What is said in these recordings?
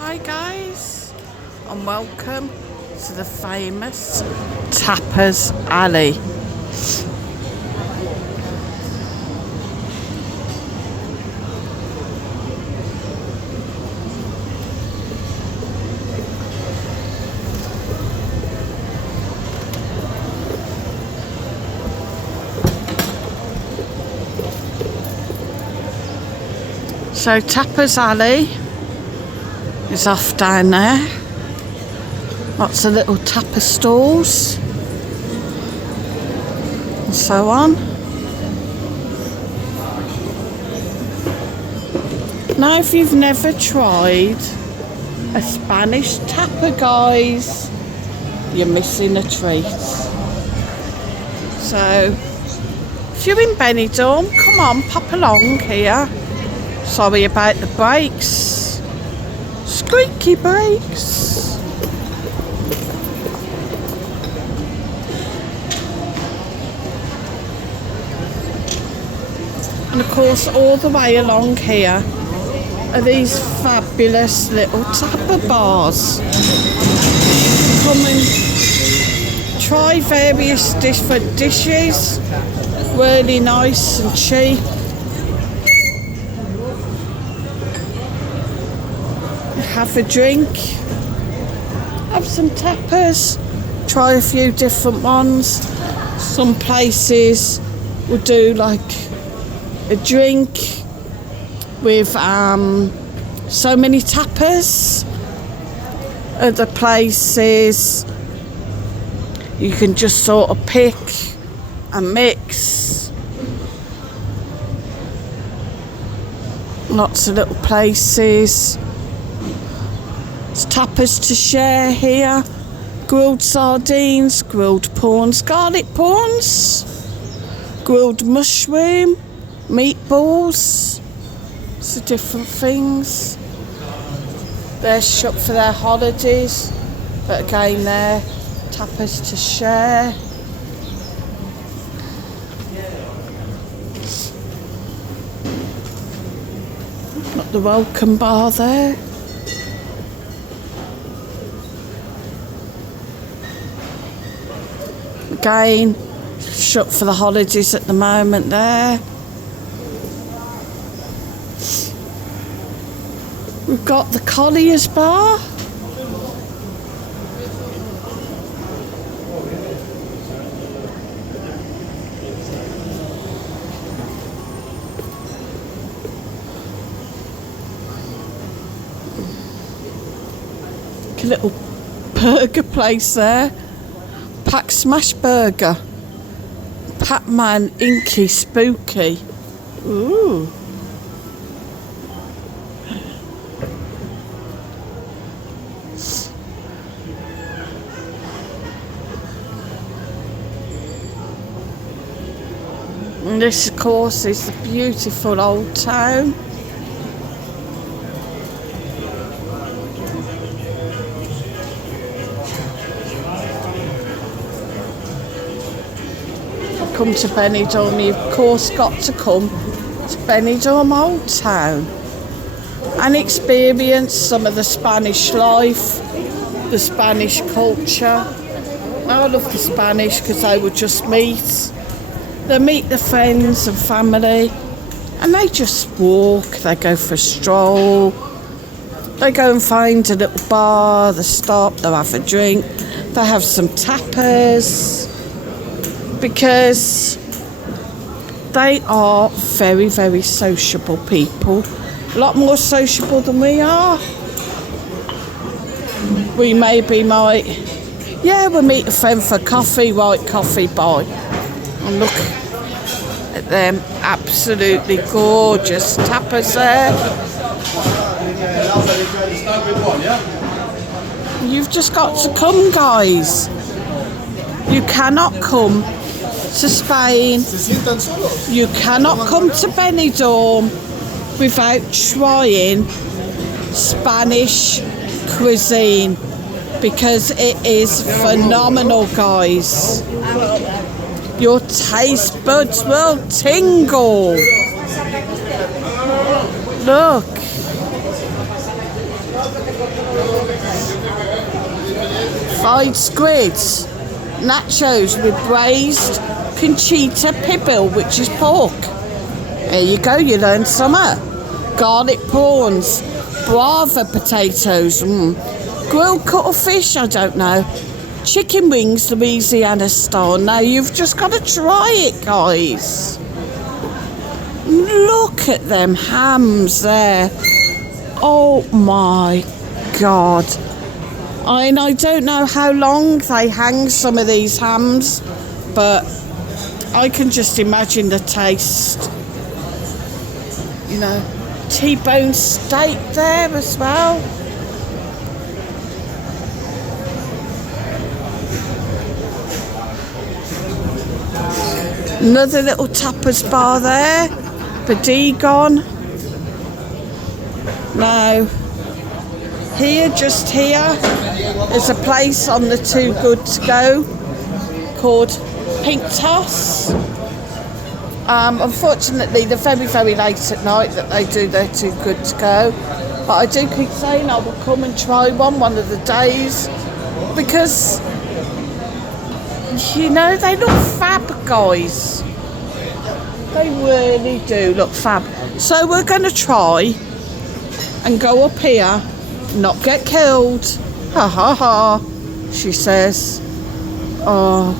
Hi guys, and welcome to the famous Tapas Alley. So Tapas Alley is off down there. Lots of little tapas stalls and so on. Now if you've never tried a Spanish tapa, guys, you're missing a treat. So if you're in Benidorm, come on, pop along here. Sorry about the brakes. Squeaky brakes. And of course, all the way along here are these fabulous little tapa bars. Come and try various different dishes. Really nice and cheap. Have a drink, have some tapas, try a few different ones. Some places will do like a drink with so many tapas. Other places you can just sort of pick and mix. Lots of little places. Tapas to share here. Grilled sardines, grilled prawns, garlic prawns, grilled mushroom, meatballs. So different things. They're shop for their holidays, but again they're tapas to share. Got the welcome bar there. Again, shut for the holidays at the moment there. We've got the Collier's Bar. A little burger place there. Pack Smash Burger. Pac-Man Inky Spooky. Ooh. And this, of course, is the beautiful Old Town. Come to Benidorm, you've of course got to come to Benidorm Old Town and experience some of the Spanish life, the Spanish culture. I love the Spanish because they would just meet their friends and family, and they just walk, they go for a stroll, they go and find a little bar, they stop, they'll have a drink, they have some tapas. Because they are very, very sociable people. A lot more sociable than we are. We maybe might, we'll meet a friend for coffee, right, coffee, bye. And look at them absolutely gorgeous tapas there. You've just got to come, guys. You cannot come to Spain, you cannot come to Benidorm without trying Spanish cuisine, because it is phenomenal, guys. Your taste buds will tingle. Look. Fried squids, nachos with braised conchita pibil, which is pork. There you go, you learned something. Garlic prawns, brava potatoes, grilled cuttlefish, I don't know. Chicken wings, Louisiana style. Now you've just got to try it, guys. Look at them hams there. Oh my God. I don't know how long they hang some of these hams, but I can just imagine the taste. You know, T-bone steak there as well. Another little tapas bar there. Benidorm. Now, just here, there's a place on the Too Good To Go called Pink Toss. Unfortunately, they're very, very late at night that they do their Too Good To Go. But I do keep saying I will come and try one of the days, because, you know, they look fab, guys. They really do look fab. So we're going to try and go up here, not get killed. Ha ha ha, she says. Oh.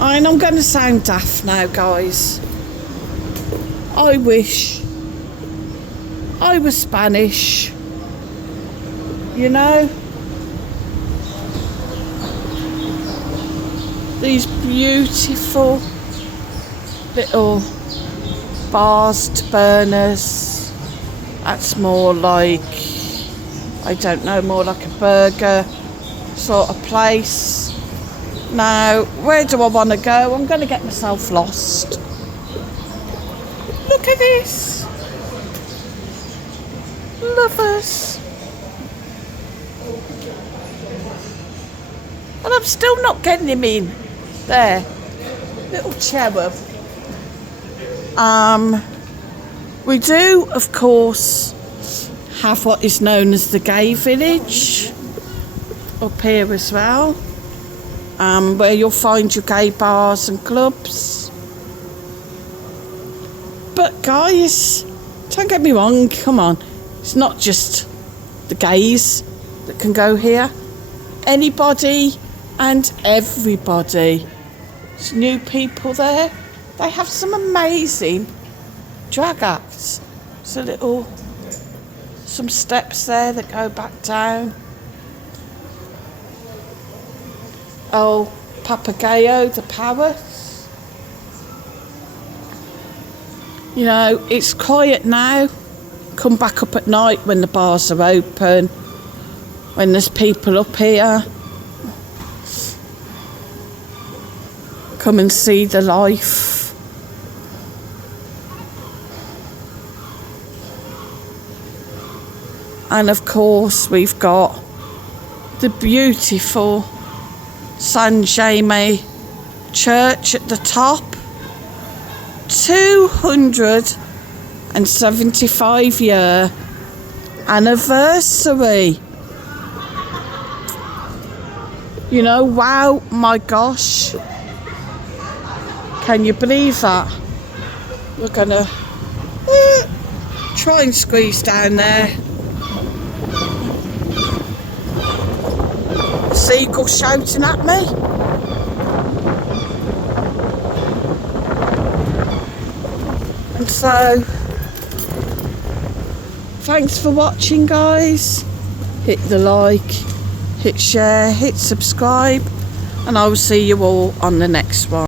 And I'm going to sound daft now, guys. I wish I was Spanish. You know? These beautiful little bars to burners. That's more like, I don't know, more like a burger sort of place. Now, where do I want to go? I'm going to get myself lost. Look at this. Lovers. And I'm still not getting him in. There. Little cherub. We do, of course, have what is known as the gay village up here as well, where you'll find your gay bars and clubs. But guys, don't get me wrong, come on, it's not just the gays that can go here. Anybody and everybody. There's new people there. They have some amazing drag acts. There's some steps there that go back down. Oh, Papagayo, the parrot. You know, it's quiet now. Come back up at night when the bars are open, when there's people up here. Come and see the life. And of course we've got the beautiful San Jaime Church at the top. 275-year anniversary. You know, wow, my gosh. Can you believe that? We're gonna try and squeeze down there. Seagull shouting at me. And so, thanks for watching, guys. Hit the like, hit share, hit subscribe, and I will see you all on the next one.